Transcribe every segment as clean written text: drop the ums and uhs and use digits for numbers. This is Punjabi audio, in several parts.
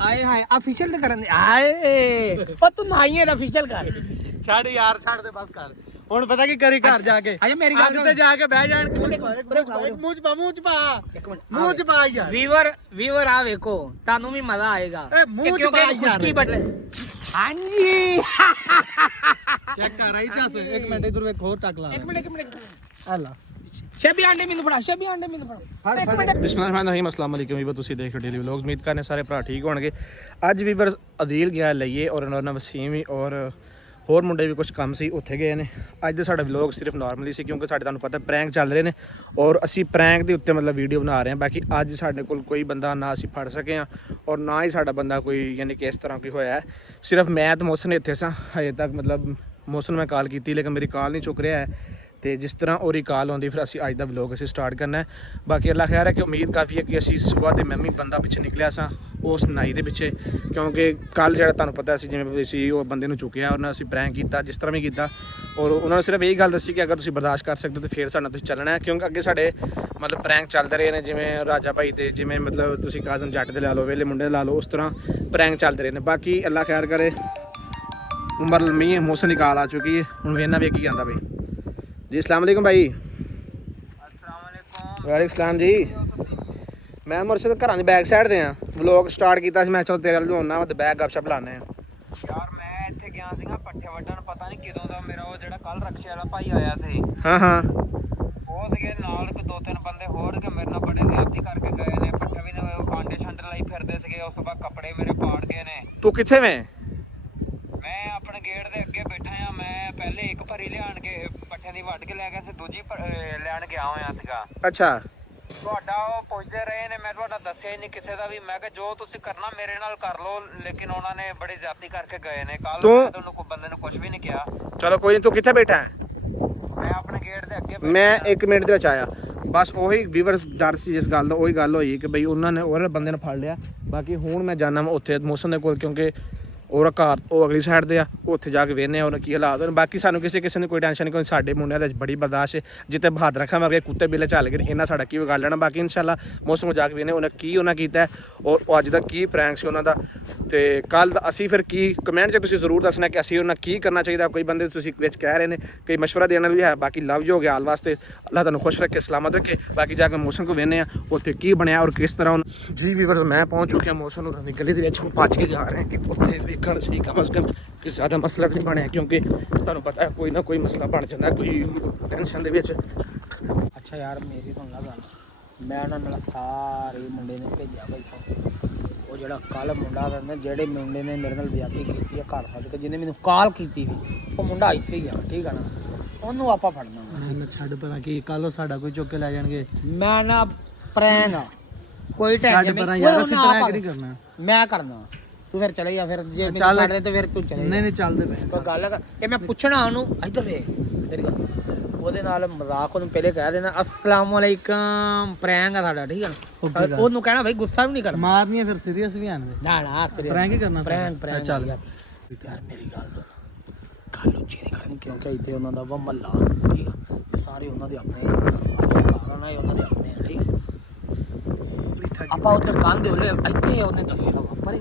ਆਏ ਹਾਏ ਅਫੀਸ਼ੀਅਲ ਤੇ ਕਰਨ ਦੇ ਆਏ ਉਹ ਤੂੰ ਨਹੀਂ ਹੈ ਅਫੀਸ਼ੀਅਲ ਕਰ ਛੱਡ ਯਾਰ ਛੱਡ ਦੇ ਬਸ ਕਰ ਹੁਣ ਪਤਾ ਕੀ ਕਰੀ ਘਰ ਜਾ ਕੇ ਅਜੇ ਮੇਰੀ ਗੱਲ ਤੇ ਜਾ ਕੇ ਬਹਿ ਜਾਣ ਮੂੰਹ ਚ ਪਾ ਯਾਰ ਵੀਵਰ ਆ ਵੇਖੋ ਤੁਹਾਨੂੰ ਵੀ ਮਜ਼ਾ ਆਏਗਾ ਮੂੰਹ ਚ ਪਾ ਖੁਸ਼ਕੀ ਬਟ ਹਾਂਜੀ ਚੈੱਕ ਕਰ ਆਈ ਚੱਸ ਇੱਕ ਮਿੰਟ ਇਧਰ ਵੇਖ ਹੋਰ ਟੱਕ ਲਾ ਇੱਕ ਮਿੰਟ ਅੱਲਾ ਸ਼ਬੀ ਆਂਡੇ ਮੈਨੂੰ ਫੜਾ ਇੱਕ ਮਿੰਟ ਬਿਸਮਿਲ੍ਲਾਹਿਰਰਹਿਮਾਨਿਰਰਹੀਮ अस्सलाम वालेकुम ਵੀਵਰ ਤੁਸੀਂ ਦੇਖ ਰਹੇ ਡੇਲੀ ਵਲੌਗਸ ਉਮੀਦ ਕਰਨੇ ਸਾਰੇ ਭਰਾ ਠੀਕ ਹੋਣਗੇ ਅੱਜ ਵੀਵਰ ਅਦੀਲ ਗਿਆ ਲਈਏ ਔਰ ਉਹਨਾਂ ਵਸੀਮ ਵੀ ਔਰ ਹੋਰ ਮੁੰਡੇ ਵੀ ਕੁਝ ਕੰਮ ਸੀ ਉੱਥੇ ਗਏ ਨੇ ਅੱਜ ਦਾ ਸਾਡਾ ਵਲੌਗ ਸਿਰਫ ਨਾਰਮਲੀ ਸੀ ਕਿਉਂਕਿ ਸਾਡੇ ਤੁਹਾਨੂੰ ਪਤਾ ਪ੍ਰੈਂਕ ਚੱਲ ਰਹੇ ਨੇ ਔਰ ਅਸੀਂ ਪ੍ਰੈਂਕ ਦੇ ਉੱਤੇ ਮਤਲਬ ਵੀਡੀਓ ਬਣਾ ਰਹੇ ਹਾਂ ਬਾਕੀ ਅੱਜ ਸਾਡੇ ਕੋਲ ਕੋਈ ਬੰਦਾ ਨਾ ਅਸੀਂ ਫੜ ਸਕੇ ਹਾਂ ਔਰ ਨਾ ਹੀ ਸਾਡਾ ਬੰਦਾ ਕੋਈ ਯਾਨੀ ਕਿ ਇਸ ਤਰ੍ਹਾਂ ਕੋਈ ਹੋਇਆ ਸਿਰਫ ਮੈਂ ਤੇ ਮੋਹਸਨ ਇੱਥੇ ਸਾਂ ਹਜੇ ਤੱਕ ਮਤਲਬ ਮੋਹਸਨ ਮੈਂ ਕਾਲ ਕੀਤੀ ਲੇਕਿਨ ਮੇਰੀ ਕਾਲ ਨਹੀਂ ਚੁੱਕ ਰਿਹਾ ਹੈ ਤੇ ਜਿਸ ਤਰ੍ਹਾਂ ਉਹਦੀ ਕਾਲ ਆਉਂਦੀ ਫਿਰ ਅਸੀਂ ਅੱਜ ਦਾ ਵਲੌਗ ਅਸੀਂ ਸਟਾਰਟ ਕਰਨਾ ਹੈ ਬਾਕੀ ਅੱਲਾ ਖੈਰ ਹੈ ਕਿ ਉਮੀਦ ਕਾਫੀ ਹੈ ਕਿ ਅਸੀਂ ਸਵੇਰ ਦੇ ਮੈਂ ਵੀ ਬੰਦਾ ਪਿੱਛੇ ਨਿਕਲਿਆ ਸਾਂ ਉਸ ਨਾਈ ਦੇ ਪਿੱਛੇ ਕਿਉਂਕਿ ਕੱਲ ਜਿਹੜਾ ਤੁਹਾਨੂੰ ਪਤਾ ਸੀ ਜਿਵੇਂ ਅਸੀਂ ਉਹ ਬੰਦੇ ਨੂੰ ਚੁੱਕਿਆ ਉਹਨਾਂ ਅਸੀਂ ਪ੍ਰੈਂਕ ਕੀਤਾ ਜਿਸ ਤਰ੍ਹਾਂ ਵੀ ਕੀਤਾ ਔਰ ਉਹਨਾਂ ਨੇ ਸਿਰਫ ਇਹੀ ਗੱਲ ਦੱਸੀ ਕਿ ਅਗਰ ਤੁਸੀਂ ਬਰਦਾਸ਼ਤ ਕਰ ਸਕਦੇ ਹੋ ਤਾਂ ਫਿਰ ਸਾਡੇ ਨਾਲ ਤੁਸੀਂ ਚੱਲਣਾ ਹੈ ਕਿਉਂਕਿ ਅੱਗੇ ਸਾਡੇ ਮਤਲਬ ਪ੍ਰੈਂਕ ਚੱਲਦੇ ਰਹੇ ਨੇ ਜਿਵੇਂ ਰਾਜਾ ਭਾਈ ਦੇ ਜਿਵੇਂ ਮਤਲਬ ਤੁਸੀਂ ਕਾਜ਼ਮ ਜੱਟ ਦੇ ਲਾ ਲਓ ਵੇਲੇ ਮੁੰਡੇ ਦੇ ਲਾ ਲਓ ਉਸ ਤਰ੍ਹਾਂ ਪ੍ਰੈਂਕ ਚੱਲਦੇ ਰਹੇ ਨੇ ਬਾਕੀ ਅੱਲਾ ਖੈਰ ਕਰੇ ਉਮਰ ਲੰਮੀ ਮੌਸਮ ਦੀ ਕਾਲ ਆ ਚੁੱਕੀ ਹੈ ਹੁਣ ਵੇਖਣਾ ਵੀ ਕੀ ਆਂਦਾ ਬਈ जी अस्सलाम वालेकुम भाई वालेकुम सलाम जी मैं मुर्शद घर की बैक साइड दे व्लॉग स्टार्ट किया मैं चलो तेरे लाना वा बैग गपशप लाने यार मैं ਇੱਥੇ ਗਿਆ ਸੀਗਾ ਪੱਠੇ ਵੱਢਣ ਪਤਾ ਨਹੀਂ ਕਿਦੋਂ ਦਾ ਮੇਰਾ ਉਹ ਜਿਹੜਾ ਕੱਲ ਰਕਸ਼ੇ ਵਾਲਾ ਭਾਈ ਆਇਆ ਸੀ ਹਾਂ ਹਾਂ ਉਹ ਸੀਗੇ ਨਾਲ ਦੋ ਤਿੰਨ ਬੰਦੇ ਹੋਰ ਕਿ ਮੇਰੇ ਨਾਲ ਬੜੇ ਜ਼ਿਆਦਤੀ ਕਰਕੇ ਗਏ ਨੇ ਪੱਠੇ ਵੀ ਨੇ ਕਾਂਡੇ ਛੰਡ ਲਈ ਫਿਰਦੇ ਸੀਗੇ ਉਸ ਤੋਂ ਬਾਅਦ ਕੱਪੜੇ ਮੇਰੇ ਪਾੜ ਗਏ ਨੇ ਤੂੰ ਕਿੱਥੇ ਵੇਂ ਮੈਂ ਆਪਣੇ ਗੇਟ ਦੇ ਅੱਗੇ ਬੈਠਾ ਆ ਮੈਂ ਪਹਿਲੇ ਇੱਕ ਭਰੀ ਲਿਆਣ ਕੇ ਪੱਠਿਆਂ ਦੀ ਵੱਢ ਕੇ ਲੈ ਗਿਆ ਸੀ ਦੂਜੀ ਲੈਣ ਗਿਆ ਹੋਇਆ ਸੀਗਾ ਅੱਛਾ ਤੁਹਾਡਾ ਉਹ ਪੁੱਛਦੇ ਰਹੇ ਨੇ ਮੈਂ ਤੁਹਾਡਾ ਦੱਸਿਆ ਹੀ ਨਹੀਂ ਕਿਸੇ ਦਾ ਵੀ ਮੈਂ ਕਿਹਾ ਜੋ ਤੁਸੀਂ ਕਰਨਾ ਮੇਰੇ ਨਾਲ ਕਰ ਲਓ ਲੇਕਿਨ ਉਹਨਾਂ ਨੇ ਬੜੀ ਜ਼ਿਆਦਤੀ ਕਰਕੇ ਗਏ ਨੇ ਕੱਲ ਤੁਹਾਨੂੰ ਕੋਈ ਬੰਦੇ ਨੂੰ ਕੁਝ ਵੀ ਨਹੀਂ ਕਿਹਾ ਚਲੋ ਕੋਈ ਨਹੀਂ ਤੂੰ ਕਿੱਥੇ ਬੈਠਾ ਹੈ ਮੈਂ ਆਪਣੇ ਗੇਟ ਦੇ ਅੱਗੇ ਮੈਂ 1 ਮਿੰਟ ਦੇ ਵਿੱਚ ਆਇਆ ਬਸ ਉਹੀ ਵੀਵਰਸ ਡਰ ਸੀ ਜਿਸ ਗੱਲ ਦਾ ਉਹੀ ਗੱਲ ਹੋਈ ਕਿ ਬਈ ਉਹਨਾਂ ਨੇ ਉਹ ਬੰਦੇ ਨੂੰ ਫੜ ਲਿਆ ਬਾਕੀ ਹੁਣ ਮੈਂ ਜਾਣਾ ਉੱਥੇ ਮੌਸਮ ਦੇ ਕੋਲ ਕਿਉਂਕਿ ਉਹ ਘਰ ਉਹ ਅਗਲੀ ਸਾਈਡ ਤੇ ਆ ਉੱਥੇ ਜਾ ਕੇ ਵੇਖਦੇ ਆ ਉਹਨਾਂ ਕੀ ਹਾਲਾਤ ਹੋਣ ਬਾਕੀ ਸਾਨੂੰ ਕਿਸੇ ਨੂੰ ਕੋਈ ਟੈਨਸ਼ਨ ਨਹੀਂ ਕੋਈ ਸਾਡੇ ਮੁੰਡਿਆਂ ਦੇ ਬੜੀ ਬਰਦਾਸ਼ਤ ਜਿੱਤੇ ਬਹਾਦਰ ਰੱਖਾਂ ਵਰਗੇ ਕੁੱਤੇ ਬਿੱਲੇ ਚੱਲ ਗਏ ਇਹਨਾਂ ਸਾਡਾ ਕੀ ਵਿਗਾੜ ਲੈਣਾ ਬਾਕੀ ਇਨਸ਼ਾਅੱਲਾ ਮੌਸਮ ਜਾ ਕੇ ਵੇਖਦੇ ਉਹਨਾਂ ਕੀ ਉਹਨਾਂ ਕੀਤਾ ਔਰ ਅੱਜ ਦਾ ਕੀ ਪ੍ਰੈਂਕ ਸੀ ਉਹਨਾਂ ਦਾ ਤੇ ਕੱਲ ਅਸੀਂ ਫਿਰ ਕੀ ਕਮੈਂਟ 'ਚ ਤੁਸੀਂ ਜ਼ਰੂਰ ਦੱਸਣਾ ਕਿ ਅਸੀਂ ਉਹਨਾਂ ਕੀ ਕਰਨਾ ਚਾਹੀਦਾ ਕੋਈ ਬੰਦੇ ਤੁਸੀਂ ਵਿੱਚ ਕਹਿ ਰਹੇ ਨੇ ਕਈ ਮਸ਼ਵਰਾ ਦੇਣਾ ਵੀ ਹੈ ਬਾਕੀ ਲਵ ਜੋ ਗਿਆ ਹਾਲ ਵਾਸਤੇ ਅੱਲਾਹ ਤੁਹਾਨੂੰ ਖੁਸ਼ ਰੱਖੇ ਸਲਾਮਤ ਰੱਖੇ ਬਾਕੀ ਜਾ ਕੇ ਮੌਸਮ ਕੋ ਵੇਖਦੇ ਆ ਉੱਥੇ ਕੀ ਬਣਿਆ ਔਰ ਕਿਸ ਤਰ੍ਹਾਂ ਜੀ ਵੀਵਰ ਮੈਂ ਪਹੁੰਚ ਚੁੱਕਿਆ ਮੌਸਮ ਨੂੰ ਗਲੀ ਦੇ ਵਿੱਚ ਭੱਜ ਕੇ ਜਾ ਰਹੇ ਹਾਂ ਕਿ ਉੱਥੇ ਵੇਖਣ ਸਹੀ ਕਮ ਅਜ਼ ਕਮ ਕਿ ਜ਼ਿਆਦਾ ਮਸਲਾ ਨਹੀਂ ਬਣਿਆ ਕਿਉਂਕਿ ਤੁਹਾਨੂੰ ਪਤਾ ਹੈ ਕੋਈ ਨਾ ਕੋਈ ਮਸਲਾ ਬਣ ਜਾਂਦਾ ਕੋਈ ਟੈਨਸ਼ਨ ਦੇ ਵਿੱਚ ਅੱਛਾ ਯਾਰ ਮੇਰੀ ਸੁਣ ਲਾ ਗੱਲ ਮੈਂ ਉਹਨਾਂ ਨਾਲ ਸਾਰੇ ਮੁੰਡੇ ਨੇ ਭੇਜਿਆ ਭਾਈ ਉਹ ਜਿਹੜਾ ਕੱਲ ਮੁੰਡਾ ਰਹਿੰਦਾ ਜਿਹੜੇ ਮੁੰਡੇ ਨੇ ਮੇਰੇ ਨਾਲ ਜ਼ਿਆਦਤੀ ਕੀਤੀ ਆ ਘਰ ਫੜ ਕੇ ਜਿਹਨੇ ਮੈਨੂੰ ਕਾਲ ਕੀਤੀ ਸੀ ਉਹ ਮੁੰਡਾ ਇੱਥੇ ਹੀ ਆ ਠੀਕ ਆ ਨਾ ਉਹਨੂੰ ਆਪਾਂ ਫੜਨਾ ਛੱਡ ਪਤਾ ਕੀ ਕੱਲ ਸਾਡਾ ਕੋਈ ਚੁੱਕ ਕੇ ਲੈ ਜਾਣਗੇ ਮੈਂ ਨਾ ਪ੍ਰੈਂਕ ਆ ਕੋਈ ਟੈਨਸ਼ਨ ਨਹੀਂ ਯਾਰ ਅਸੀਂ ਪ੍ਰੈਂਕ ਨਹੀਂ ਕਰਨਾ ਮੈਂ ਕਰਨਾ ਤੂੰ ਫਿਰ ਚਲੇ ਜਾ ਫਿਰ ਜੇ ਮੈਨੂੰ ਛੱਡ ਦੇ ਤੇ ਫਿਰ ਤੂੰ ਚਲੇ ਨਹੀਂ ਚੱਲਦੇ ਪਏ ਕੋਈ ਗੱਲ ਹੈ ਇਹ ਮੈਂ ਪੁੱਛਣਾ ਉਹਨੂੰ ਇੱਧਰ ਵੇ ਮੇਰੀ ਗੱਲ ਉਹਦੇ ਨਾਲ ਮਜ਼ਾਕ ਉਹਨੂੰ ਪਹਿਲੇ ਕਹਿ ਦੇਣਾ अस्सलाम वालेकुम ਪ੍ਰੈਂਕ ਆ ਸਾਡਾ ਠੀਕ ਹੈ ਉਹਨੂੰ ਕਹਿਣਾ ਭਾਈ ਗੁੱਸਾ ਵੀ ਨਹੀਂ ਕਰਨਾ ਮਾਰਨੀ ਹੈ ਫਿਰ ਸੀਰੀਅਸ ਵੀ ਆਣਗੇ ਨਾ ਪ੍ਰੈਂਕ ਹੀ ਕਰਨਾ ਪ੍ਰੈਂਕ ਚੱਲ ਯਾਰ ਮੇਰੀ ਗੱਲ ਸੁਣ ਗੱਲ ਉੱਚੀ ਨਹੀਂ ਕਰਨੀ ਕਿਉਂਕਿ ਇੱਥੇ ਉਹਨਾਂ ਦਾ ਵਾ ਮਹੱਲਾ ਠੀਕ ਆ ਇਹ ਸਾਰੇ ਉਹਨਾਂ ਦੇ ਆਪਣੇ ਘਰ ਨਾ ਉਹਨਾਂ ਦੇ ਆਪਣੇ ਠੀਕ ਆਪਾਂ ਉਧਰ ਕੰਨ ਦੇ ਉਹਲੇ ਇੱਥੇ ਉਹਨੇ ਦੱਸਿਆ ਵਾ ਪਰੇ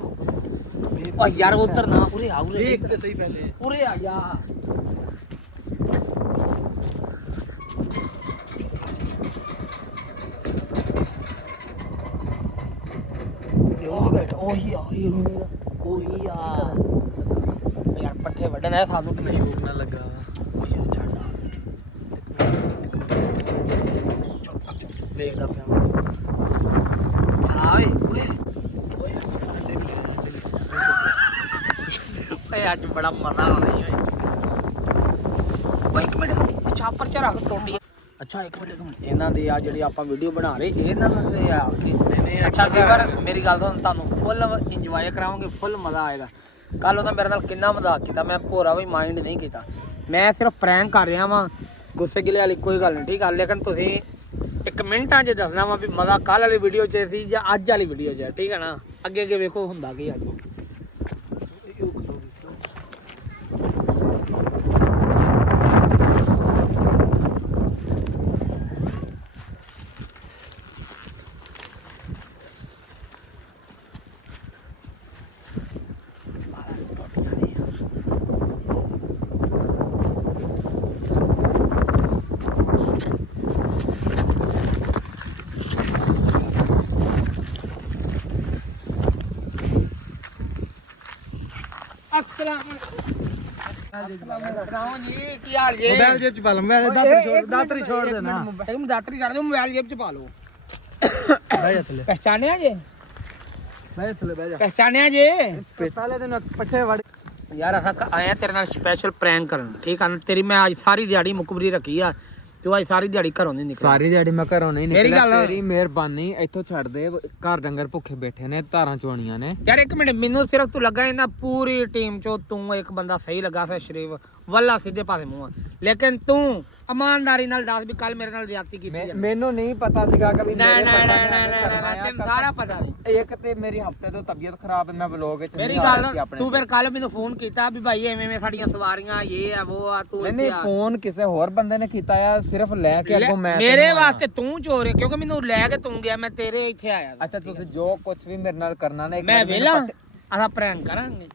ਓ ਯਾਰ ਉਧਰ ਨਾ ਉਰੇ ਆ ਉਰੇ ਦੇਖ ਤੇ ਸਹੀ ਪਹਿਲੇ ਉਰੇ ਆ ਯਾਰ ਉਹੀ ਆ ਯਾਰ ਪੱਠੇ ਵੱਢਣ ਆ ਸਾਨੂੰ ਕਿੰਨਾ ਸ਼ੌਕ ਨਾ ਲੱਗਾ ਉਹ ਯਾਰ ਛੱਡ ਚੁੱਪ ਵੇਖਦਾ ਪਿਆ ਚਲਾ ਓਏ ਅੱਜ ਬੜਾ ਮਜ਼ਾ ਆ ਰਿਹਾ ਓਏ ਇੱਕ ਮਿੰਟ ਚਾਪਰ ਚ ਰੱਖ ਟੋਂਡੀ ਅੱਛਾ ਇੱਕ ਮਿੰਟ ਇਹਨਾਂ ਦੀ ਆ ਜਿਹੜੀ ਆਪਾਂ ਵੀਡੀਓ ਬਣਾ ਰਹੇ ਇਹਨਾਂ ਦੇ ਆ ਕੇ ਅੱਛਾ ਵੀਰ ਮੇਰੀ ਗੱਲ ਤੁਹਾਨੂੰ ਫੁੱਲ ਇੰਜੋਏ ਕਰਾਵਾਂਗੇ ਫੁੱਲ ਮਜ਼ਾ ਆਏਗਾ ਕੱਲ ਉਹਦਾ ਮੇਰੇ ਨਾਲ ਕਿੰਨਾ ਮਜ਼ਾਕ ਕੀਤਾ ਮੈਂ ਭੋਰਾ ਵੀ ਮਾਈਂਡ ਨਹੀਂ ਕੀਤਾ ਮੈਂ ਸਿਰਫ ਪ੍ਰੈਂਕ ਕਰ ਰਿਹਾ ਵਾਂ ਗੁੱਸੇ ਗਿਲੇ ਵਾਲੀ ਕੋਈ ਗੱਲ ਨਹੀਂ ਠੀਕ ਆ ਲੇਕਿਨ ਤੁਸੀਂ 1 ਮਿੰਟਾਂ 'ਚ ਦੱਸਣਾ ਵਾ ਵੀ ਮਜ਼ਾ ਕੱਲ ਵਾਲੀ ਵੀਡੀਓ 'ਚ ਸੀ ਜਾਂ ਅੱਜ ਵਾਲੀ ਵੀਡੀਓ 'ਚ ਠੀਕ ਹੈ ਨਾ ਅੱਗੇ ਵੇਖੋ ਹੁੰਦਾ ਕੀ ਅੱਜ अस्सलाम जी ਕੀ ਹਾਲ ਜੀ ਮੋਬਾਈਲ ਜੇਬ ਚ ਪਾ ਲਾ ਮੋਬਾਈਲ ਦਾਤਰੀ ਛੋੜ ਦੇਣਾ तुम दातरी छाड़ दो मोबाइल जेब च पा लो ਬਹਿ ਜਾ ਥੱਲੇ पहचानिया जे ਬਹਿ ਥੱਲੇ ਬਹਿ ਜਾ पहचानिया जे ਪਹਿਲੇ ਦਿਨ ਪੱਠੇ ਵੜ ਯਾਰ ਅਸਾਂ ਆਇਆ ਤੇਰੇ ਨਾਲ ਸਪੈਸ਼ਲ ਪ੍ਰੈਂਕ ਕਰਨ ਠੀਕ ਆ ਤੇਰੀ ਮੈਂ ਅੱਜ ਸਾਰੀ ਦਿਹਾੜੀ ਮੁਕਬਰੀ ਰੱਖੀ ਆ ਤੂੰ ਅੱਜ ਸਾਰੀ ਦਿਹਾੜੀ ਘਰੋਂ ਨਹੀਂ ਨਿਕਲਿਆ ਸਾਰੀ ਦਿਹਾੜੀ ਮੈਂ ਘਰੋਂ ਨਹੀਂ ਮੇਰੀ ਨਿਕਲਿਆ ਗੱਲ- ਤੇਰੀ ਮਿਹਰਬਾਨੀ ਇੱਥੋਂ ਛੱਡ ਦੇ ਘਰ ਡੰਗਰ ਭੁੱਖੇ ਬੈਠੇ ਨੇ ਧਾਰਾਂ ਚੋਣੀਆਂ ਨੇ ਯਾਰ ਇੱਕ ਮਿੰਟ ਮੈਨੂੰ ਸਿਰਫ ਤੂੰ ਲੱਗਾ ਇਹਨਾਂ ਪੂਰੀ ਟੀਮ ਚੋਂ ਤੂੰ ਇੱਕ ਬੰਦਾ ਸਹੀ ਲੱਗਾ ਸੀ ਸ਼ਰੀਫ ਵੱਲਾ ਸਿੱਧੇ ਪਾਸੇ ਮੂੰਹ ਆ। ਲੇਕਿਨ ਤੂੰ ਇਮਾਨਦਾਰੀ ਨਾਲ ਦੱਸ ਵੀ ਕੱਲ ਮੇਰੇ ਨਾਲ ਜ਼ਿਆਦਤੀ ਕੀਤੀ ਹੈ ਮੈਨੂੰ ਨਹੀਂ ਪਤਾ ਸੀਗਾ ਕਿ ਵੀ ਨਾ ਮੇਰੇ ਨਾ ਬੰਦਿਆਂ ਨਾ ਨੇ ਨਾ ਐਵੇਂ ਕਰਨਾ ਨਾ ਆ। ਤੈਨੂੰ ਸਾਰਾ ਪਤਾ ਨਹੀਂ ਇੱਕ ਤੇ ਮੇਰੀ ਹਫਤੇ ਤੋਂ ਤਬੀਅਤ ਖਰਾਬ ਹੈ ਮੈਂ ਵਲੋਗ ਵਿੱਚ ਮੇਰੀ ਨਹੀਂ ਆ ਗੱਲ ਰਹੀ ਸੀ ਆਪਣੇ ਤੂੰ ਫਿਰ ਕੱਲ ਮੈਨੂੰ ਫੋਨ ਕੀਤਾ ਵੀ ਭਾਈ ਐਵੇਂ ਐਵੇਂ ਸਾਡੀਆਂ ਸਵਾਰੀਆਂ ਇਹ ਆ ਉਹ ਆ ਤੂੰ ਨਹੀਂ ਇੱਥੇ ਆ। ਫੋਨ ਕਿਸੇ ਹੋਰ ਬੰਦੇ ਨੇ ਕੀਤਾ ਆ ਸਿਰਫ ਲੈ ਕੇ ਅੱਗੋਂ ਮੈਂ ਮੇਰੇ ਤੈਨੂੰ ਆਇਆ। ਵਾਸਤੇ ਤੂੰ ਚੋਰ ਹੈ ਕਿਉਂਕਿ ਮੈਨੂੰ ਲੈ ਕੇ ਤੂੰ ਗਿਆ ਮੈਂ ਤੇਰੇ ਇੱਥੇ ਆਇਆ ਅੱਛਾ ਤੁਸੀਂ ਜੋ ਕੁਝ ਵੀ ਮੇਰੇ ਨਾਲ ਕਰਨਾ ਨਾ ਇੱਕ ਮੈਂ ਵਾਰੀ ਮੈਨੂੰ ਵੇਲਾ ਪਤਾ- ਅਸਾਂ ਪ੍ਰੈਂਕ ਕਰਾਂਗੇ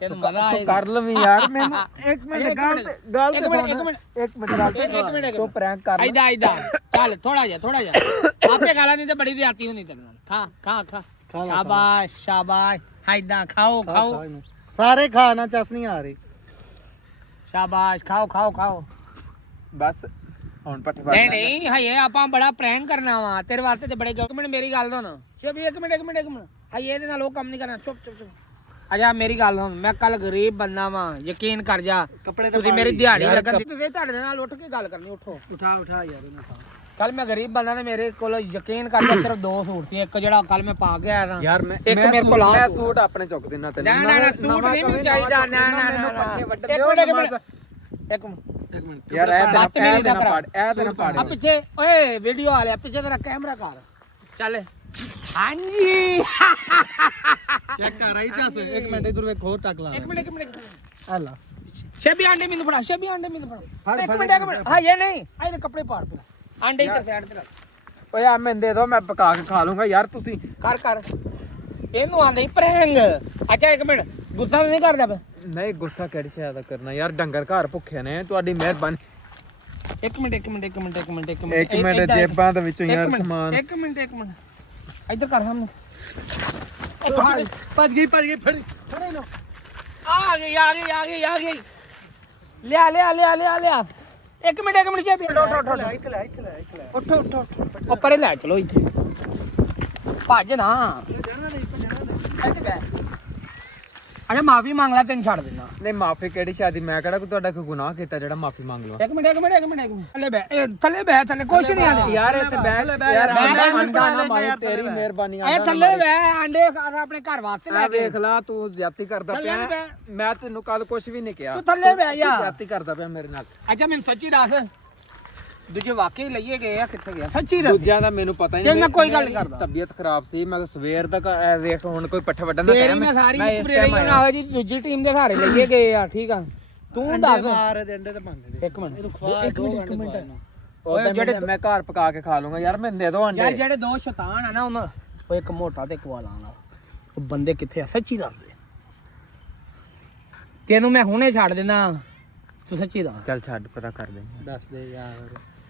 ਤੈਨੂੰ ਮਜ਼ਾ ਤੂੰ ਆਏਗਾ ਕਰ ਲਵੀਂ ਯਾਰ ਮੈਨੂੰ ਇੱਕ ਮਿੰਟ ਗੱਲ ਤੇ ਸੁਣ ਇੱਕ ਮਿੰਟ ਗੱਲ ਤੇ ਤੂੰ ਪ੍ਰੈਂਕ ਕਰ ਲੈ ਆਈਦਾ ਆਈਦਾ ਚੱਲ ਥੋੜਾ ਜਿਹਾ ਆਪੇ ਗਾਲਾਂ ਨਹੀਂ ਤੇ ਬੜੀ ਜ਼ਿਆਦਤੀ ਹੁੰਦੀ ਤੇਰੇ ਨਾਲ ਖਾ ਸ਼ਾਬਾਸ਼ ਸ਼ਾਬਾਸ਼ ਆਈਦਾ ਖਾਓ ਸਾਰੇ ਖਾਣਾ ਚਸ ਨਹੀਂ ਆ ਰਹੀ ਸ਼ਾਬਾਸ਼ ਖਾਓ ਬਸ ਹੁਣ ਪੱਠੇ ਨਹੀਂ ਨਹੀਂ ਹਏ ਆਪਾਂ ਬੜਾ ਪ੍ਰੈਂਕ ਕਰਨਾ ਵਾ ਤੇਰੇ ਵਾਸਤੇ ਤੇ ਬੜੇ ਮਿੰਟ ਮੇਰੀ ਗੱਲ ਸੁਣ ਸ਼ੇਬੀ ਇੱਕ ਮਿੰਟ ਹਏ ਇਹਦੇ ਨਾਲ ਉਹ ਕੰਮ ਨਹੀਂ ਕਰਨਾ ਚੁੱਪ ਅਜਾ ਮੇਰੀ ਗੱਲ ਸੁਣ ਮੈਂ ਕੱਲ ਗਰੀਬ ਬੰਦਾ ਵਾਂ ਯਕੀਨ ਕਰ ਜਾ ਤੁਸੀਂ ਮੇਰੀ ਦਿਹਾੜੀ ਲੱਗਣ ਦੀ ਤੁਸੀਂ ਤੁਹਾਡੇ ਨਾਲ ਉੱਠ ਕੇ ਗੱਲ ਕਰਨੀ ਉੱਠੋ ਉਠਾ ਯਾਰ ਇਹਨਾਂ ਸਾਹ ਕੱਲ ਮੈਂ ਗਰੀਬ ਬੰਦਾ ਨੇ ਮੇਰੇ ਕੋਲ ਯਕੀਨ ਕਰ ਜਾ ਸਿਰਫ 2 ਸੂਟ ਸੀ ਇੱਕ ਜਿਹੜਾ ਕੱਲ ਮੈਂ ਪਾ ਕੇ ਆਇਆ ਸਾਂ ਯਾਰ ਮੈਂ ਇੱਕ ਮੇਰੇ ਕੋਲ ਮੈਂ ਆ ਸੂਟ ਆਪਣੇ ਚੁੱਕ ਦੇਣਾ ਤੈਨੂੰ ਨਾ ਸੂਟ ਨਹੀਂ ਮੈਨੂੰ ਚਾਹੀਦਾ ਨਾ ਪੱਠੇ ਵੱਢ ਇੱਕ ਦਿਓ ਮਿੰਟ ਯਾਰ ਇਹ ਲੱਤ ਮੇਰੀ ਨਾ ਦਿਨ ਕਰਾ। ਪਾੜ ਇਹ ਦਿਨ ਪਾੜ ਆ ਪਿੱਛੇ ਓਏ ਵੀਡੀਓ ਆ ਲਿਆ ਪਿੱਛੇ ਤੇਰਾ ਕੈਮਰਾ ਕਰ ਚੱਲ ਹਾਂਜੀ ਚੈੱਕ ਕਰ ਰਹੀ ਚਸ ਇੱਕ ਮਿੰਟ ਇਧਰ ਵੇਖ ਹੋਰ ਟੱਕ ਲਾ ਇੱਕ ਮਿੰਟ ਹਲਾ ਸ਼ੇਬੀ ਆਂਡੇ ਮੈਨੂੰ ਫੜਾ ਇੱਕ ਮਿੰਟ ਹਾਂ ਇਹ ਨਹੀਂ ਆ ਇਹਦੇ ਕੱਪੜੇ ਪਾੜ ਪਾ ਆਂਡੇ ਇੱਧਰ ਸਾਈਡ ਤੇ ਰੱਖ ਓਏ ਆ ਮੈਂ ਦੇ ਦੋ ਮੈਂ ਪਕਾ ਕੇ ਖਾ ਲੂੰਗਾ ਯਾਰ ਤੁਸੀਂ ਕਰ ਇਹਨੂੰ ਆਂਦੇ ਪ੍ਰੈਂਗ ਅੱਛਾ ਇੱਕ ਮਿੰਟ ਗੁੱਸਾ ਨਹੀਂ ਕਰਦਾ ਪਿਆ ਨਹੀਂ ਗੁੱਸਾ ਕਿਹੜੀ ਸ਼ਾਇਦ ਕਰਨਾ ਯਾਰ ਡੰਗਰ ਘਰ ਭੁੱਖੇ ਨੇ ਤੁਹਾਡੀ ਮਿਹਰਬਾਨੀ ਇੱਕ ਮਿੰਟ ਇੱਕ ਮਿੰਟ ਜੇਬਾਂ ਦੇ ਵਿੱਚੋਂ ਯਾਰ ਸਮਾਨ ਇੱਕ ਮਿੰਟ ਇੱਧਰ ਕਰ ਸਾਹਮਣੇ ਭੱਜ ਗਈ ਫੜੇ ਲੋ ਆ ਗਈ ਲਿਆ ਇੱਕ ਮਿੰਟ ਜੇ ਉੱਠੋ ਉਹ ਪਰੇ ਲੈ ਚਲੋ ਇੱਥੇ ਭੱਜ ਨਾ ਇੱਥੇ ਬੈ ਅਰੇ ਮਾਫੀ ਮੰਗ ਲੈ ਤੈਨੂੰ ਛੱਡ ਦਿੰਦਾ ਨਹੀਂ ਮਾਫੀ ਕਿਹੜੀ ਸ਼ਾਦੀ ਮੈਂ ਕਿਹੜਾ ਕੋਈ ਤੁਹਾਡਾ ਕੋਈ ਗੁਨਾਹ ਕੀਤਾ ਜਿਹੜਾ ਮਾਫੀ ਮੰਗ ਲਵਾਂ ਇੱਕ ਮਿੰਟ ਥੱਲੇ ਬੈ ਕੁਛ ਨਹੀਂ ਆਂਦੇ ਯਾਰ ਇੱਥੇ ਬੈਠ ਯਾਰ ਅੰਡਾ ਨਾ ਮਾਰੀ ਤੇਰੀ ਮਿਹਰਬਾਨੀ ਇਹ ਥੱਲੇ ਬੈ ਆਂਡੇ ਆਪਣੇ ਘਰ ਵਾਸਤੇ ਲੈ ਆ ਕੇ ਵੇਖ ਲਾ ਤੂੰ ਜ਼ਿਆਦਤੀ ਕਰਦਾ ਥੱਲੇ ਪਿਆ ਬੈ। ਮੈਂ ਤੈਨੂੰ ਕੱਲ ਕੁਝ ਵੀ ਨਹੀਂ ਕਿਹਾ ਤੂੰ ਥੱਲੇ ਬੈ ਜਾ ਜ਼ਿਆਦਤੀ ਕਰਦਾ ਪਿਆ ਮੇਰੇ ਨਾਲ ਅੱਛਾ ਮੈਨੂੰ ਸੱਚੀ ਦੱਸ ਦੂਜੇ ਵਾਕਈ ਲਈਏ ਗਏ ਆ ਕਿੱਥੇ ਗਿਆ ਸੱਚੀ ਦੱਸ ਦੂਜਿਆਂ ਦਾ ਮੈਨੂੰ ਪਤਾ ਹੀ ਤੇ ਨਹੀਂ ਮੈਂ ਕੋਈ ਗੱਲ ਨਹੀਂ ਕਰਦਾ ਤਬੀਅਤ ਖਰਾਬ ਸੀ ਮੈਂ ਸਵੇਰ ਤੱਕ ਇਹ ਵੇਖ ਹੁਣ ਕੋਈ ਪੱਠੇ ਵੱਢਣ ਦਾ ਤੇਰੀ ਟਾਈਮ ਮੈਂ ਸਾਰੀ ਇਸ ਮੁਕਬਰੀ time ਰਹੀ ਹੁਣ ਆਹੋ ਜੀ ਦੂਜੀ ਟੀਮ ਦੇ ਘਾਰੇ ਲਈਏ ਗਏ ਆ ਠੀਕ ਆ ਤੂੰ ਦੱਸ ਮਾਰ ਦੇ ਅੰਡੇ ਤੇ ਭੰਗ ਦੇ ਇੱਕ ਮਿੰਟ ਇਹਨੂੰ ਖਵਾ ਇੱਕ ਮਿੰਟ ਉਹਦੇ ਜਿਹੜੇ ਮੈਂ ਘਰ ਪਕਾ ਕੇ ਖਾ ਲੂੰਗਾ ਯਾਰ ਮੈਨੂੰ ਦੇ ਦੋ ਯਾਰ ਅੰਡੇ ਜਿਹੜੇ ਦੋ ਸ਼ੈਤਾਨ ਆ ਨਾ ਉਹਨਾਂ ਉਹ ਇੱਕ ਮੋਟਾ ਤੇ ਇੱਕ ਵਾਲਾ ਵਾਲਾ ਉਹ ਬੰਦੇ ਕਿੱਥੇ ਆ ਸੱਚੀ ਦੱਸ ਦੇ ਤੈਨੂੰ ਮੈਂ ਹੁਣੇ ਛੱਡ ਦੇਣਾ ਤੂੰ ਸੱਚੀ ਦੱਸ ਚੱਲ ਛੱਡ ਪਤਾ ਕਰ ਦੇ ਦੱਸ ਦੇ ਯਾਰ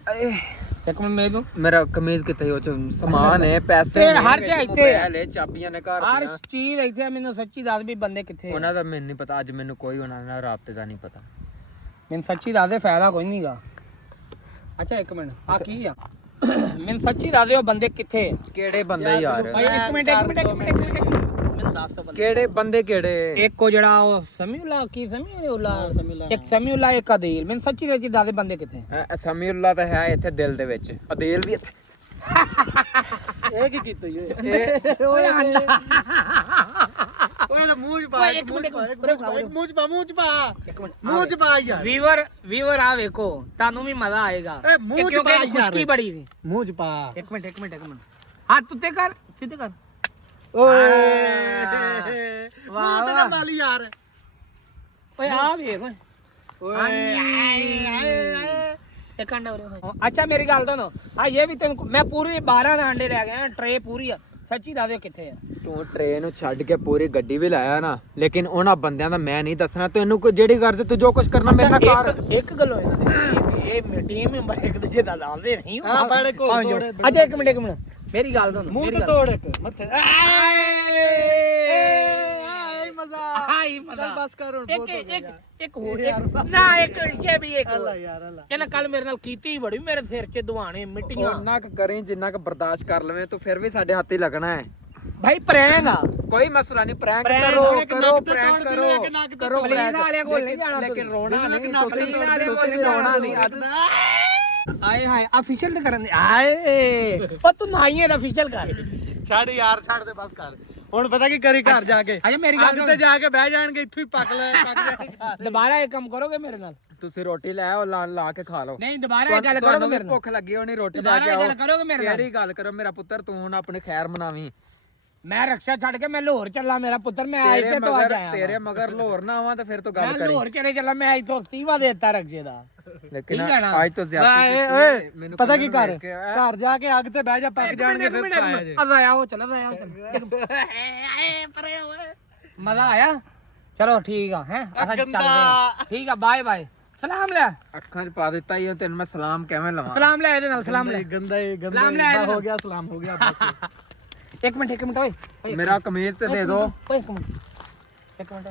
ਇੱਕ ਮਿੰਟ ਮੈਨੂੰ ਮੇਰਾ ਕਮੀਜ਼ ਕਿੱਥੇ ਉਹ ਚ ਸਮਾਨ ਹੈ ਪੈਸੇ ਤੇਰੇ ਨੇ, ਹਰ ਵਿੱਚ ਚ ਇੱਥੇ ਮੋਬਾਈਲ ਹੈ, ਚਾਬੀਆਂ ਨੇ ਘਰ ਹਰ ਦੀਆਂ। ਚੀਜ਼ ਇੱਥੇ ਆ, ਮੈਨੂੰ ਸੱਚੀ ਦੱਸ ਵੀ ਬੰਦੇ ਕਿੱਥੇ ਆ ਉਹਨਾਂ ਦਾ ਮੈਨੂੰ ਨਹੀਂ ਪਤਾ ਅੱਜ ਮੈਨੂੰ ਕੋਈ ਉਹਨਾਂ ਨਾਲ ਰਾਬਤੇ ਦਾ ਨਹੀਂ ਪਤਾ ਮੈਨੂੰ ਸੱਚੀ ਦੱਸ ਦੇ ਫਾਇਦਾ ਕੋਈ ਨਹੀਂਗਾ ਅੱਛਾ ਇੱਕ ਮਿੰਟ ਆ ਕੀ ਆ ਮੈਨੂੰ ਸੱਚੀ ਦੱਸ ਦੇ ਉਹ ਬੰਦੇ ਕਿੱਥੇ ਆ ਕਿਹੜੇ ਬੰਦੇ ਯਾਰ ਭਾਈ ਇੱਕ ਮਿੰਟ ਮੈਨੂੰ ਦੱਸ ਬੰਦੇ ਕਿਹੜੇ ਬੰਦੇ ਕਿਹੜੇ ਇੱਕ ਉਹ ਜਿਹੜਾ ਉਹ ਸਮੀਉਲਾ ਕੀ ਸਮੀਉਲਾ ਇੱਕ ਸਮੀਉਲਾ ਇੱਕ ਅਦੀਲ ਮੈਨੂੰ ਸੱਚੀ ਦੱਸ ਦੇ ਬੰਦੇ ਕਿੱਥੇ ਸਮੀਉल्ला ਤਾਂ ਹੈ ਇੱਥੇ ਦਿਲ ਦੇ ਵਿੱਚ ਅਦੀਲ ਵੀ ਇੱਥੇ ਇਹ ਕੀ ਕੀਤਾ ਓਏ ਓਏ ਆਂਦਾ ਓਏ ਦਾ ਮੂੰਹ ਚ ਪਾ ਇੱਕ ਮੂੰਹ ਚ ਮਿੰਟ, ਪਾ ਇੱਕ ਮੂੰਹ ਚ ਪਾ ਮੂੰਹ ਚ ਪਾ ਇੱਕ ਮਿੰਟ ਮੂੰਹ ਚ ਪਾ ਯਾਰ ਵੀਵਰ ਆ ਵੇਖੋ ਤੁਹਾਨੂੰ ਵੀ ਮਜ਼ਾ ਆਏਗਾ ਏ ਮੂੰਹ ਚ ਕਿਉਂਕਿ ਪਾ ਇਹਨੂੰ ਖੁਸ਼ਕੀ ਯਾਰ ਬੜੀ ਸੀ ਮੂੰਹ ਚ ਪਾ ਇੱਕ ਮਿੰਟ ਹੱਥ ਉੱਤੇ ਕਰ ਸਿੱਧੇ ਕਰ ਓਏ ਵਾਹ, ਮੂੰਹ ਤੇ ਨਾ ਮਾਲੀ ਯਾਰ ਓਏ ਆ ਵੇਖ ਓਏ ਓਏ ਇੱਕ ਅੰਡਾ ਉਰੇ ਅੱਛਾ ਮੇਰੀ ਗੱਲ ਸੁਣੋ ਆ ਇਹ ਵੀ ਤੈਨੂੰ ਮੈਂ ਪੂਰੇ 12 ਦਾ ਅੰਡੇ ਲੈ ਗਿਆ ਟਰੇ ਪੂਰੀ ਆ ਸੱਚੀ ਦੱਸ ਦਿਓ ਕਿੱਥੇ ਆ ਤੂੰ ਟ੍ਰੇਨ ਨੂੰ ਛੱਡ ਕੇ ਪੂਰੀ ਗੱਡੀ ਵੀ ਲਾਇਆ ਨਾ ਲੇਕਿਨ ਉਹਨਾਂ ਬੰਦਿਆਂ ਦਾ ਮੈਂ ਨਹੀਂ ਦੱਸਣਾ ਤੈਨੂੰ ਕੋਈ ਜਿਹੜੀ ਗੱਲ ਤੇ ਤੂੰ ਜੋ ਕੁਝ ਕਰਨਾ ਮੇਰੇ ਨਾਲ ਕਰ ਇੱਕ ਗੱਲੋਂ ਇਹਨਾਂ ਦੇ ਇਹ ਟੀਮ ਮੈਂਬਰ ਇੱਕ ਦੂਜੇ ਦਾ ਦੱਸਦੇ ਨਹੀਂ ਆ ਬੜੇ ਕੋਲ ਤੋੜੇ ਅੱਛਾ ਇੱਕ ਮਿੰਟ ਮੇਰੀ ਗੱਲ ਸੁਣ ਮੂੰਹ ਤੇ ਤੋੜ ਇੱਕ ਮੱਥੇ ਆਏ ਮਜ਼ਾ ਆਈ ਮਜ਼ਾ ਬਸ ਕਰ ਹੁਣ, ਬਹੁਤ ਹੋ ਗਿਆ ਯਾਰ। ਇੱਕ ਹੋਰ ਨਾ ਇੱਕ ਇਹ ਵੀ ਇੱਕ ਅੱਲਾ ਯਾਰ ਅੱਲਾ। ਇਹਨੇ ਕੱਲ ਮੇਰੇ ਨਾਲ ਕੀਤੀ ਬੜੀ ਮੇਰੇ ਸਿਰ 'ਚ ਦੁਆਣੇ ਮਿੱਟੀਆਂ ਉਹਨਾਂ ਕ ਕਰੀ ਜਿੰਨਾ ਕ ਬਰਦਾਸ਼ਤ ਕਰ ਲਵੇਂ ਤੂੰ ਫਿਰ ਵੀ ਸਾਡੇ ਹੱਥ ਹੀ ਲੱਗਣਾ ਹੈ। ਭਾਈ ਪ੍ਰੈਂਕ ਆ ਕੋਈ ਮਸਲਾ ਨਹੀਂ ਪ੍ਰੈਂਕ Prank ਕਰੋ ਹੋਣੇ ਕਿ ਕਰੋ ਨੱਕ ਤੇ ਪ੍ਰੈਂਕ ਤੋੜ ਕਰੋ ਦੇਣਾ ਕਿ ਨੱਕ ਤੇ ਕਰੋ ਪੁਲਿਸ prank। ਵਾਲਿਆਂ ਕੋਲ ਨਹੀਂ ਜਾਣਾ ਲੇਕਿਨ ਤੁਸੀਂ। ਰੋਣਾ ਨਹੀਂ ਨੱਕ ਤੇ ਤੁਸੀਂ ਤੋੜ ਦੇਣਾ, ਤੁਸੀਂ ਵੀ ਰੋਣਾ ਨਹੀਂ ਅੱਜ ਆਏ ਹਾਏ ਅਫੀਸ਼ੀਅਲ ਤੇ ਕਰਨ ਦੇ ਆਏ ਉਹ ਤੂੰ ਨਾਈ ਹੈ ਅਫੀਸ਼ੀਅਲ ਕਰ ਛੱਡ ਯਾਰ ਛੱਡ ਦੇ ਬਸ ਕਰ। ਹੁਣ ਪਤਾ ਕੀ ਕਰੀ ਘਰ ਜਾ ਕੇ ਅਜੇ ਮੇਰੀ ਗੱਲ ਅੱਗ ਤੇ ਜਾ ਕੇ ਬਹਿ ਜਾਣਗੇ, ਇੱਥੋਂ ਹੀ ਪੱਕ ਜਾਣਗੇ ਘਰ। ਦੁਬਾਰਾ ਇਹ ਕੰਮ ਕਰੋਗੇ ਮੇਰੇ ਨਾਲ ਤੁਸੀਂ ਰੋਟੀ ਲੈ ਆਓ ਲਾ ਕੇ ਖਾ ਲਓ। ਨਹੀਂ ਦੁਬਾਰਾ ਇਹ ਗੱਲ ਕਰੋਗੇ ਤੁਹਾਨੂੰ ਮੇਰੇ ਵੀ ਨਾਲ ਭੁੱਖ ਲੱਗੀ ਹੋਣੀ ਰੋਟੀ ਲੈ ਦੁਬਾਰਾ ਕੇ ਇਹ ਆਓ। ਗੱਲ ਕਰੋਗੇ ਮੇਰੇ ਨਾਲ ਕਿਹੜੀ ਗੱਲ ਕਰੋ ਮੇਰਾ ਪੁੱਤਰ ਤੂੰ ਹੁਣ ਆਪਣੀ ਖੈਰ ਮਨਾਵੀਂ। ਮੈਂ ਰਕਸ਼ਾ ਛੱਡ ਕੇ ਮੈਂ ਲਾਹੌਰ ਚੱਲਾ ਮੇਰਾ ਪੁੱਤਰ ਮੈਂ ਆਏ ਤੇ ਤੋਂ ਅੱਜ ਆਇਆ ਤੇਰੇ ਮਗਰ ਲਾਹੌਰ ਨਾ ਆਵਾਂ ਤਾਂ ਫਿਰ ਤੋਂ ਗੱਲ ਮੈਂ ਕਰੀ। ਲਾਹੌਰ ਚਲੇ ਚੱਲਾ ਮੈਂ ਇੱਥੋਂ ਅਸਤੀਫਾ ਦੇ ਦਿੱਤਾ ਰਕਸ਼ੇ ਦਾ ਲੇਕਿਨ ਠੀਕ ਹੈ ਨਾ? ਅੱਜ ਤੋਂ ਜ਼ਿਆਦਾ ਓਏ ਪਤਾ ਕੀ ਕਰ ਘਰ ਜਾ ਕੇ ਅੱਗ ਤੇ ਬਹਿ ਜਾ, ਪੱਕ ਜਾਣਗੇ ਫਿਰ ਖਾਇਆ ਜੇ। ਆਇਆ ਉਹ ਚਲਾ ਆਇਆ ਮਜ਼ਾ ਆਇਆ ਚਲੋ ਠੀਕ ਆ ਹੈ ਅਸੀਂ ਚੱਲਦੇ ਆ ਠੀਕ ਆ ਬਾਏ ਬਾਏ ਸਲਾਮ ਲੈ ਅੱਖਾਂ 'ਚ ਪਾ ਦਿੱਤਾ ਹੀ ਤੈਨੂੰ ਮੈਂ ਸਲਾਮ ਕਿਵੇਂ ਲਵਾਂ। ਸਲਾਮ ਲੈ ਇਹਦੇ ਨਾਲ ਸਲਾਮ ਲੈ ਗੰਦਾ ਇਹ ਗੰਦਾ ਸਲਾਮ ਲੈ ਹੋ ਗਿਆ, ਸਲਾਮ ਹੋ ਗਿਆ ਬਸ। ਇੱਕ ਮਿੰਟ ਓਏ ਮੇਰਾ ਕਮੀਜ਼ ਤੇ ਦੇ ਦੋ। ਓਏ ਇੱਕ ਮਿੰਟ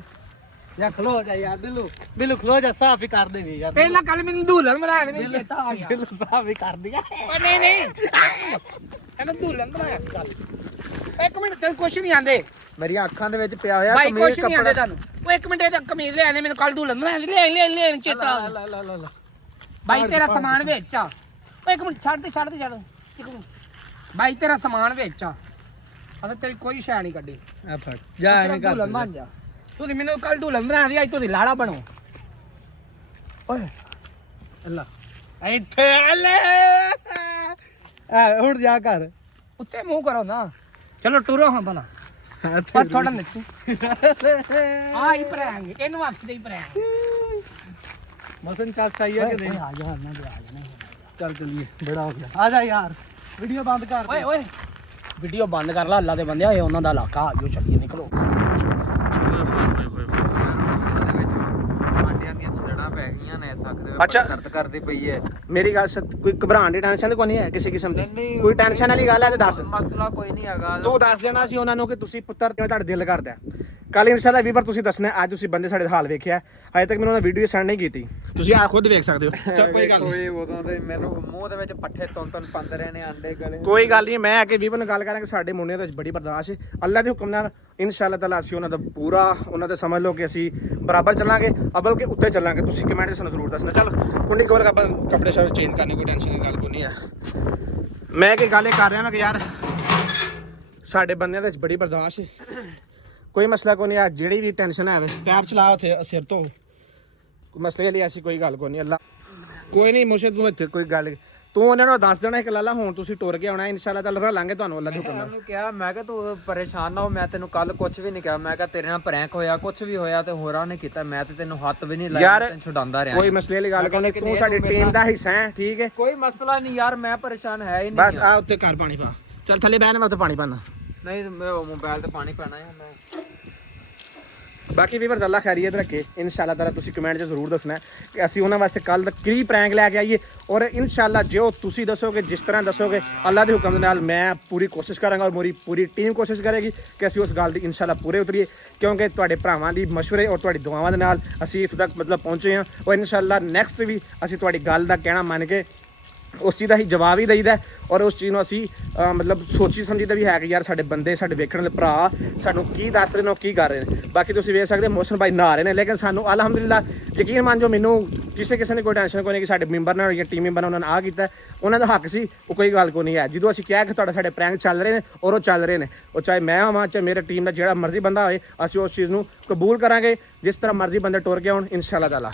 ਯਾ ਖਲੋ ਜਾ ਯਾਰ, ਦਿਲੂ ਖਲੋ ਜਾ, ਸਾਫ ਹੀ ਕਰ ਦੇ ਵੀ ਯਾਰ। ਪਹਿਲਾਂ ਕੱਲ ਮੈਨੂੰ ਦੁਲਹਨ ਬਣਾਇਆ ਨਹੀਂ ਚੇਤਾ ਆ ਗਿਆ ਦਿਲੂ ਸਾਫ ਹੀ ਕਰ ਦਿਆ। ਓ ਨਹੀਂ ਇਹਨੂੰ ਦੁਲਹਨ ਬਣਾਇਆ ਕੱਲ ਇੱਕ ਮਿੰਟ ਤੈਨੂੰ ਕੁਛ ਨਹੀਂ ਆਂਦੇ ਮੇਰੀਆਂ ਅੱਖਾਂ ਦੇ ਵਿੱਚ ਪਿਆ ਹੋਇਆ ਭਾਈ ਕਮੀਜ਼ ਕੁਛ ਨਹੀਂ ਆਂਦੇ ਕੱਪੜਾ। ਤੁਹਾਨੂੰ ਓ ਇੱਕ ਮਿੰਟ ਇਹਦਾ ਕਮੀਜ਼ ਲੈ ਆਨੇ ਮੈਨੂੰ ਕੱਲ ਦੁਲਹਨ ਬਣਾਇਆ ਲੈ ਚੇਤਾ ਆ ਗਿਆ ਲਾ ਭਾਈ ਤੇਰਾ ਸਮਾਨ ਵਿੱਚ ਆ ਓ ਇੱਕ ਮਿੰਟ ਛੱਡ ਇੱਕ ਮਿੰਟ ਭਾਈ ਤੇਰਾ ਸਮਾਨ ਵਿੱਚ ਆ ਅਸਾਂ ਤੇਰੀ ਕੋਈ ਸ਼ੈ ਨਹੀਂ ਕੱਢੀ ਆ ਫੜ ਜਾ ਐਵੇਂ ਕਰ ਦੁਲਹਨ ਬਣ ਜਾ ਤੁਸੀਂ ਮੈਨੂੰ ਕੱਲ ਦੁਲਹਨ ਬਣਾ ਦੀ ਅੱਜ ਤੁਸੀਂ ਲਾੜਾ ਬਣੋ ਓਏ ਅੱਲਾ ਇੱਥੇ ਲੈ ਹੁਣ ਜਾ ਕਰ। ਉੱਤੇ ਮੂੰਹ ਕਰੋ ਨਾ ਚਲੋ ਟੁਰੋ ਹਾਂ ਬਣਾ ਪਰ ਥੋੜਾ ਨਿੱਚੂ ਆ ਹੀ ਪ੍ਰੈਂਗ ਇਹਨੂੰ ਹੱਥ ਦੇ ਹੀ ਪ੍ਰੈਂਗ ਮਸਨ ਚੱਲ ਸਹੀ ਹੈ ਕਿ ਨਹੀਂ? ਆ ਜਾ ਨਾ ਦੇ ਆ ਜਾ ਚੱਲ ਚੱਲੀਏ, ਬੜਾ ਹੋ ਗਿਆ। ਆ ਜਾ ਯਾਰ, ਵੀਡੀਓ ਬੰਦ ਕਰ ਦੇ। ਓਏ ਵੀਡੀਓ ਬੰਦ ਕਰ ਲਾ ਅੱਲਾ ਦੇ ਬੰਦਿਆ ਇਹ ਉਹਨਾਂ ਦਾ ਇਲਾਕਾ ਆਜੋ ਚੱਲੀਏ ਨਿਕਲੋ ਆਂਡਿਆਂ ਦੀਆਂ ਛੜਾਂ ਪੈ ਗਈਆਂ ਨੇ ਸੱਕ ਦੇ ਅੱਛਾ। ਦਰਦ ਕਰਦੀ ਪਈ ਹੈ। ਮੇਰੀ ਗੱਲ ਕੋਈ ਘਬਰਾਉਣ ਦੀ ਟੈਨਸ਼ਨ ਕੋਈ ਨਹੀਂ ਹੈ ਕਿਸੇ ਕਿਸਮ ਦੀ। ਕੋਈ ਟੈਨਸ਼ਨ ਵਾਲੀ ਗੱਲ ਹੈ ਤੇ ਦੱਸ। ਮਸਲਾ ਕੋਈ ਨਹੀਂ ਹੈਗਾ। ਤੂੰ ਦੱਸ ਦੇਣਾ ਸੀ ਉਹਨਾਂ ਨੂੰ ਕਿ ਤੁਸੀਂ ਪੁੱਤਰ ਕਿਵੇਂ ਤੁਹਾਡਾ ਦਿਲ ਕਰਦਾ। ਕੱਲ ਇਨਸ਼ਾਅੱਲਾ ਵੀਵਰ ਤੁਸੀਂ ਦੱਸਣਾ ਅੱਜ ਤੁਸੀਂ ਬੰਦੇ ਸਾਡੇ ਹਾਲ ਵੇਖਿਆ ਅਜੇ ਤੱਕ ਮੈਨੂੰ ਉਹਨਾਂ ਵੀਡੀਓ ਸੈਂਡ ਨਹੀਂ ਕੀਤੀ ਤੁਸੀਂ ਆ ਖੁਦ ਵੇਖ ਸਕਦੇ ਹੋ। ਚਲ ਕੋਈ ਗੱਲ ਨਹੀਂ, ਉਦੋਂ ਤੇ ਮੈਨੂੰ ਮੂੰਹ ਦੇ ਵਿੱਚ ਪੱਠੇ ਤੁੰਨ ਪੰਦ ਰਹੇ ਨੇ ਆਂਡੇ ਗਲੇ। ਕੋਈ ਗੱਲ ਨਹੀਂ। ਮੈਂ ਅੱਗੇ ਵੀਵਰ ਨਾਲ ਗੱਲ ਕਰਾਂਗੇ ਸਾਡੇ ਮੁੰਡਿਆਂ ਦੇ ਵਿੱਚ ਬੜੀ ਬਰਦਾਸ਼ਤ ਹੈ ਅੱਲਾ ਦੇ ਹੁਕਮ ਨਾਲ ਇਨਸ਼ਾਅੱਲਾ ਤਾਲਾ ਅਸੀਂ ਉਹਨਾਂ ਦਾ ਪੂਰਾ ਉਹਨਾਂ ਤੇ ਸਮਝ ਲਓ ਕਿ ਅਸੀਂ ਬਰਾਬਰ ਚੱਲਾਂਗੇ ਅਬਲ ਕੇ ਉੱਤੇ ਚੱਲਾਂਗੇ। ਤੁਸੀਂ ਕਮੈਂਟ 'ਚ ਸਾਨੂੰ ਜ਼ਰੂਰ ਦੱਸਣਾ। ਚਲ ਕੁੰਡੀ ਕੋਲ ਆਪਾਂ ਕੱਪੜੇ ਸ਼ਾਇਦ ਚੇਂਜ ਕਰਨੇ ਕੋਈ ਟੈਨਸ਼ਨ ਦੀ ਗੱਲ ਕੋਈ ਨਹੀਂ ਹੈ। ਮੈਂ ਕਿ ਗੱਲ ਇਹ ਕਰ ਰਿਹਾ ਮੈਂ ਕਿ ਯਾਰ ਸਾਡੇ ਬੰਦਿਆਂ ਦੇ ਵਿੱਚ ਬੜੀ ਬਰਦਾਸ਼ਤ ਹੈ ਕੋਈ ਮਸਲਾ ਕੋਈ ਨਹੀਂ ਆ ਜਿਹੜੀ ਵੀ ਟੈਨਸ਼ਨ ਹੈ ਪੈਪ ਚਲਾ ਉੱਥੇ ਸਿਰ ਤੋਂ ਕੋਈ ਮਸਲੇ ਲਈ ਐਸੀ ਕੋਈ ਗੱਲ ਕੋਈ ਨਹੀਂ ਅੱਲਾ ਕੋਈ ਨਹੀਂ ਮੁਸ਼ਕਿਲ ਤੂੰ ਇੱਥੇ ਕੋਈ ਗੱਲ ਤੂੰ ਉਹਨਾਂ ਨੂੰ ਦੱਸ ਦੇਣਾ ਕਿ ਲਾਲਾ ਹੁਣ ਤੁਸੀਂ ਟੁਰ ਕੇ ਆਉਣਾ ਇਨਸ਼ਾਅੱਲਾ ਤਾਲਾ ਰਲਾਂਗੇ ਤੁਹਾਨੂੰ ਅੱਲਾ ਦੇ ਹੁਕਮ ਨਾਲ। ਉਹਨੂੰ ਕਿਹਾ ਮੈਂ ਕਿਹਾ ਤੂੰ ਪਰੇਸ਼ਾਨ ਨਾ ਹੋ ਮੈਂ ਤੈਨੂੰ ਕੱਲ ਕੁਝ ਵੀ ਨਹੀਂ ਕਿਹਾ ਮੈਂ ਕਿਹਾ ਤੇਰੇ ਨਾਲ ਪ੍ਰੈਂਕ ਹੋਇਆ ਕੁਝ ਵੀ ਹੋਇਆ ਤੇ ਹੋਰਾਂ ਨੇ ਕੀਤਾ ਮੈਂ ਤੇ ਤੈਨੂੰ ਹੱਥ ਵੀ ਨਹੀਂ ਲਾਇਆ ਤੈਨੂੰ ਛੁਡਾਉਂਦਾ ਰਿਹਾ ਕੋਈ ਮਸਲੇ ਵਾਲੀ ਗੱਲ ਕੋਈ ਨਹੀਂ ਤੂੰ ਸਾਡੀ ਟੀਮ ਦਾ ਹਿੱਸਾ ਹੈ ਠੀਕ ਹੈ। ਕੋਈ ਮਸਲਾ ਨਹੀਂ ਯਾਰ ਮੈਂ ਪਰੇਸ਼ਾਨ ਹੈ ਹੀ ਨਹੀਂ ਬਸ ਆ ਉੱਤੇ ਘਰ ਪਾਣੀ ਪਾ ਚੱਲ ਥੱਲੇ ਬਹਿ ਮੈਂ ਉੱਤੇ ਪਾਣੀ ਪਾਣਾ ਨਹੀਂ ਮੈਂ ਮੋਬਾਈਲ ਤੇ ਪਾਣੀ ਪੈਣਾ ਹੈ ਮੈਂ ਬਾਕੀ ਵੀਵਰਸ ਅੱਲਾ ਖੈਰੀਅਤ ਰੱਖੇ ਇਨਸ਼ਾਅੱਲਾ ਤਾਲਾ ਤੁਸੀਂ ਕਮੈਂਟ 'ਚ ਜ਼ਰੂਰ ਦੱਸਣਾ ਕਿ ਅਸੀਂ ਉਹਨਾਂ ਵਾਸਤੇ ਕੱਲ ਕੀ ਪ੍ਰੈਂਕ ਲੈ ਕੇ ਆਈਏ ਔਰ ਇਨਸ਼ਾਅੱਲਾ ਜੋ ਤੁਸੀਂ ਦੱਸੋਗੇ ਜਿਸ ਤਰ੍ਹਾਂ ਦੱਸੋਗੇ ਅੱਲਾ ਦੇ ਹੁਕਮ ਦੇ ਨਾਲ ਮੈਂ ਪੂਰੀ ਕੋਸ਼ਿਸ਼ ਕਰਾਂਗਾ ਔਰ ਮੇਰੀ ਪੂਰੀ ਟੀਮ ਕੋਸ਼ਿਸ਼ ਕਰੇਗੀ ਕਿ ਅਸੀਂ ਉਸ ਗੱਲ ਦੀ ਇਨਸ਼ਾਅੱਲਾ ਪੂਰੇ ਉਤਰੀਏ ਕਿਉਂਕਿ ਤੁਹਾਡੇ ਭਰਾਵਾਂ ਦੀ ਮਸ਼ਵਰੇ ਔਰ ਤੁਹਾਡੀ ਦੁਆਵਾਂ ਦੇ ਨਾਲ ਅਸੀਂ ਇੱਥੇ ਤੱਕ ਮਤਲਬ ਪਹੁੰਚੇ ਹਾਂ ਔਰ ਇਨਸ਼ਾਅੱਲਾ ਨੈਕਸਟ ਵੀ ਅਸੀਂ ਤੁਹਾਡੀ ਗੱਲ ਦਾ ਕਹਿਣਾ ਮੰਨ ਕੇ ਉਸ ਚੀਜ਼ ਦਾ ਹੀ ਜਵਾਬ ਹੀ ਦਈਦਾ ਔਰ ਉਸ ਚੀਜ਼ ਨੂੰ ਅਸੀਂ ਮਤਲਬ ਸੋਚੀ ਸਮਝੀਦਾ ਵੀ ਹੈ ਕਿ ਯਾਰ ਸਾਡੇ ਬੰਦੇ ਸਾਡੇ ਵੇਖਣ ਵਾਲੇ ਭਰਾ ਸਾਨੂੰ ਕੀ ਦੱਸ ਰਹੇ ਨੇ ਉਹ ਕੀ ਕਰ ਰਹੇ ਨੇ। ਬਾਕੀ ਤੁਸੀਂ ਵੇਖ ਸਕਦੇ ਮੋਹਸਨ ਭਾਈ ਨਹਾ ਰਹੇ ਨੇ ਲੇਕਿਨ ਸਾਨੂੰ ਅਲਹਮਦੁਲਿਲਾ ਯਕੀਨ ਮੰਨ ਜੋ ਮੈਨੂੰ ਕਿਸੇ ਨੇ ਕੋਈ ਟੈਨਸ਼ਨ ਕੋਈ ਨਹੀਂ ਕਿ ਸਾਡੇ ਮੈਂਬਰ ਨਾਲ ਜਾਂ ਟੀਮ ਮੈਂਬਰ ਨਾਲ ਉਹਨਾਂ ਨੇ ਆ ਕੀਤਾ ਉਹਨਾਂ ਦਾ ਹੱਕ ਸੀ ਉਹ ਕੋਈ ਗੱਲ ਕੋਈ ਨਹੀਂ ਹੈ। ਜਦੋਂ ਅਸੀਂ ਕਿਹਾ ਕਿ ਸਾਡੇ ਪ੍ਰੈਂਕ ਚੱਲ ਰਹੇ ਨੇ ਔਰ ਉਹ ਚੱਲ ਰਹੇ ਨੇ ਉਹ ਚਾਹੇ ਮੈਂ ਹੋਵਾਂ ਚਾਹੇ ਮੇਰੇ ਟੀਮ ਦਾ ਜਿਹੜਾ ਮਰਜ਼ੀ ਬੰਦਾ ਹੋਏ ਅਸੀਂ ਉਸ ਚੀਜ਼ ਨੂੰ ਕਬੂਲ ਕਰਾਂਗੇ ਜਿਸ ਤਰ੍ਹਾਂ ਮਰਜ਼ੀ ਬੰਦੇ ਟੁਰ ਕੇ ਆਉਣ ਇਨਸ਼ਾਅੱਲਾ ਤਾਲਾ।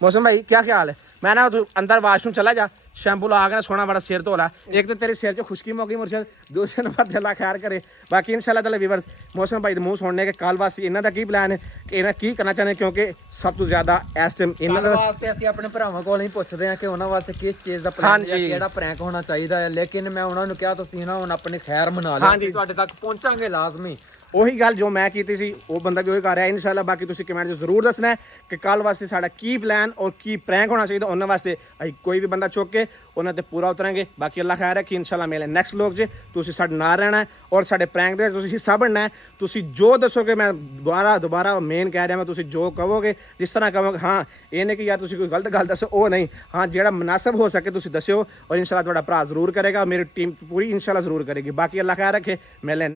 मौसम भाई क्या ख्याल है मैं ना तू अंदर वाशरूम चला जा शैम्पू ला के सोना बड़ा सिर धोला एक तो तेरे सिर च खुशकी मौकी मुर्शद दूसरे नंबर अल्लाह खैर करे बाकी इंशाल्लाह ताला व्यूअर्स मौसम भाई मुंह सुनने के कल वास्ते इन्हां दा की प्लान है कि इन्हां की करना चाहते क्योंकि सब तो ज्यादा इस टाइम इन्हां दा ਵਾਸਤੇ ਅਸੀਂ ਆਪਣੇ ਭਰਾਵਾਂ ਕੋਲ ਹੀ ਪੁੱਛਦੇ ਹਾਂ ਕਿ ਉਹਨਾਂ ਵਾਸਤੇ ਕਿਸ ਚੀਜ਼ ਦਾ ਪਲਾਨ ਹੈ ਕਿਹੜਾ ਪ੍ਰੈਂਕ ਹੋਣਾ ਚਾਹੀਦਾ ਹੈ ਲੇਕਿਨ ਮੈਂ ਉਹਨਾਂ ਨੂੰ ਕਿਹਾ ਤੁਸੀਂ ਨਾ ਹੁਣ ਆਪਣੀ ਖੈਰ ਮਨਾ ਲਓ ਅਸੀਂ ਤੁਹਾਡੇ ਤੱਕ ਪਹੁੰਚਾਂਗੇ ਲਾਜ਼ਮੀ ਉਹੀ ਗੱਲ ਜੋ ਮੈਂ ਕੀਤੀ ਸੀ ਉਹ ਬੰਦਾ ਵੀ ਉਹੀ ਕਰ ਰਿਹਾ ਇਨਸ਼ਾਅੱਲਾ। ਬਾਕੀ ਤੁਸੀਂ ਕਮੈਂਟ 'ਚ ਜ਼ਰੂਰ ਦੱਸਣਾ ਹੈ ਕਿ ਕੱਲ ਵਾਸਤੇ ਸਾਡਾ ਕੀ ਪਲਾਨ ਔਰ ਕੀ ਪ੍ਰੈਂਕ ਹੋਣਾ ਚਾਹੀਦਾ। ਉਹਨਾਂ ਵਾਸਤੇ ਅਸੀਂ ਕੋਈ ਵੀ ਬੰਦਾ ਚੁੱਕ ਕੇ ਉਹਨਾਂ ਤੇ ਪੂਰਾ ਉਤਰਾਂਗੇ। ਬਾਕੀ ਅੱਲਾ ਖੈਰ ਰੱਖੀ, ਇਨਸ਼ਾਅੱਲਾ ਮਿਲੇ ਨੈਕਸਟ ਵਲੋਗ 'ਚ। ਤੁਸੀਂ ਸਾਡੇ ਨਾਲ ਰਹਿਣਾ ਹੈ ਔਰ ਸਾਡੇ ਪ੍ਰੈਂਕ ਦੇ ਵਿੱਚ ਤੁਸੀਂ ਹਿੱਸਾ ਬਣਨਾ ਹੈ। ਤੁਸੀਂ ਜੋ ਦੱਸੋਗੇ, ਮੈਂ ਦੁਬਾਰਾ ਮੇਨ ਕਹਿ ਰਿਹਾ, ਮੈਂ ਤੁਸੀਂ ਜੋ ਕਹੋਗੇ, ਜਿਸ ਤਰ੍ਹਾਂ ਕਹੋਗੇ, ਹਾਂ ਇਹ ਨਹੀਂ ਕਿ ਯਾਰ ਤੁਸੀਂ ਕੋਈ ਗਲਤ ਗੱਲ ਦੱਸੋ, ਉਹ ਨਹੀਂ, ਹਾਂ ਜਿਹੜਾ ਮੁਨਾਸਬ ਹੋ ਸਕੇ ਤੁਸੀਂ ਦੱਸਿਓ ਔਰ ਇਨਸ਼ਾਅੱਲਾ ਤੁਹਾਡਾ ਭਰਾ ਜ਼ਰੂਰ ਕਰੇਗਾ, ਮੇਰੀ ਟੀਮ ਪੂਰੀ ਇਨਸ਼ਾਅੱਲਾ ਜ਼ਰੂਰ ਕਰੇਗੀ। ਬਾਕੀ ਅੱਲਾ ਖੈਰ ਰੱਖੇ, ਮਿਲੇ।